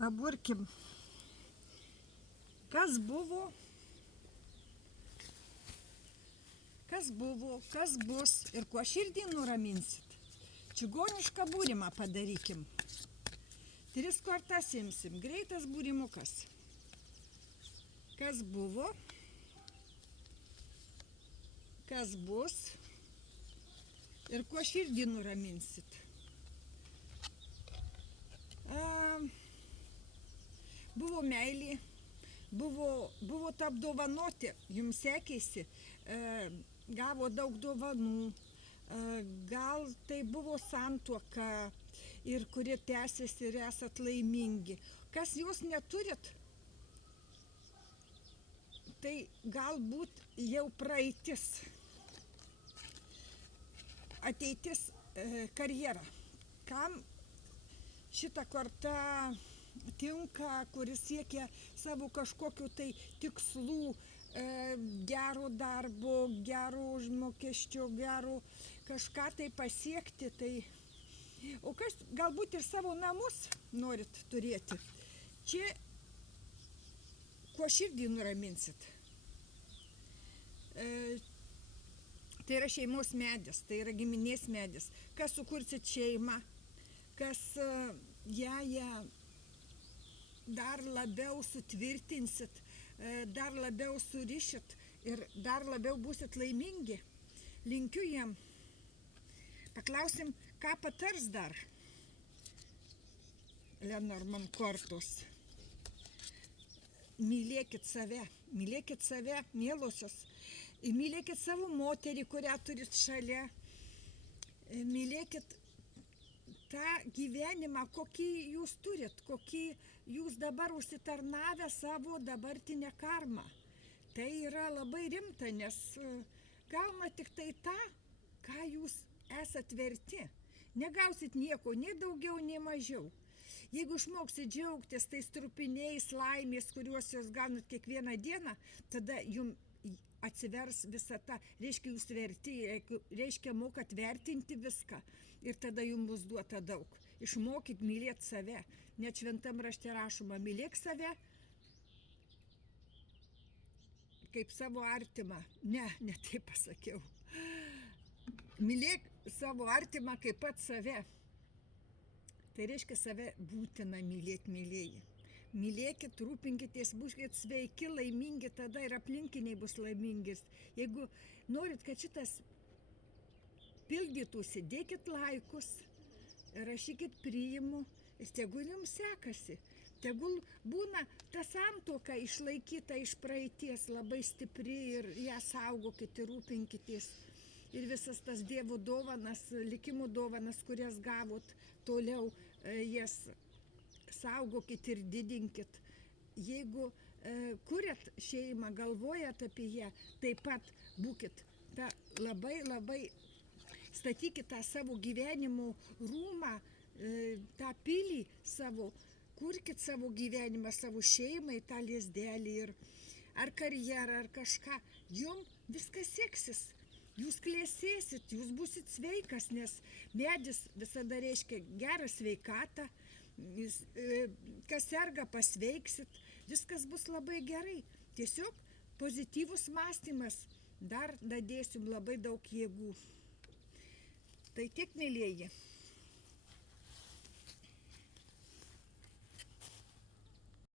Paburkim, kas buvo, kas bus ir kuo širdį nuraminsit. Čigonišką būrimą padarykim. 3 kortas imsim, greitas būrimukas. Kas buvo, kas bus ir kuo širdį nuraminsit. Buvo meilė, buvo apdovanoti, jums sekėsi, gavo daug dovanų, gal tai buvo santuoka ir kuri tęsiasi ir esat laimingi. Kas jūs neturit, tai galbūt jau praeitis, ateitis, karjera. Kam šitą kortą tinka, kuris siekia savo kažkokių tai tikslų, gero darbo, gero užmokesčio, gero kažką tai pasiekti. Tai... O kas galbūt ir savo namus norit turėti. Čia kuo širdį nuraminsit. Tai yra šeimos medis, tai yra giminės medis. Kas sukursit šeimą, kas ją dar labiau sutvirtinsit, dar labiau surišit ir dar labiau būsit laimingi. Linkiu jiem. Paklausim, ką patars dar Lenormand kortos. Mylėkit save, mielosios. Mylėkit savo moterį, kurią turit šalia. Mylėkit tą gyvenimą, kokį jūs turit, kokį jūs dabar užsitarnavę savo dabartinę karmą. Tai yra labai rimta, nes gauna tik tai tą, ką jūs esat verti. Negausit nieko, nei daugiau, nei mažiau. Jeigu išmoksit džiaugtis tais trupiniais laimės, kuriuos jūs gaunat kiekvieną dieną, tada jums atsivers visata, reiškia jūs verti, reiškia mokat vertinti viską ir tada jums bus duota daug. Išmokit mylėti save, net šventam rašte rašoma, mylėk save kaip savo artimą. Ne taip pasakiau. Mylėk savo artimą kaip pat save. Tai reiškia save būtina mylėti, mylėjai. Mylėkit, rūpinkitės, būkit sveiki, laimingi, tada ir aplinkiniai bus laimingis. Jeigu norit, kad šitas pildytųsi, dėkit laikus, rašykit priimu ir tegul jums sekasi. Tegul būna ta santuoka išlaikyta iš praeities labai stipri ir ją saugokit ir rūpinkitės. Ir visas tas Dievo dovanas, likimo dovanas, kurias gavot, toliau jas saugokit ir didinkit. Jeigu kuriat šeimą, galvojat apie ją, taip pat būkit labai statykit tą savo gyvenimo rūmą, tą pilį savo, kurkit savo gyvenimą, savo šeimai, tą liesdelį ir ar karjerą, ar kažką. Jums viskas seksis. Jūs klėsėsit, jūs būsit sveikas, nes medis visada reiškia gerą sveikatą. Kas serga, pasveiksit, viskas bus labai gerai. Tiesiog pozityvus mąstymas, dar dadėsim labai daug jėgų. Tai tiek, mėlieji.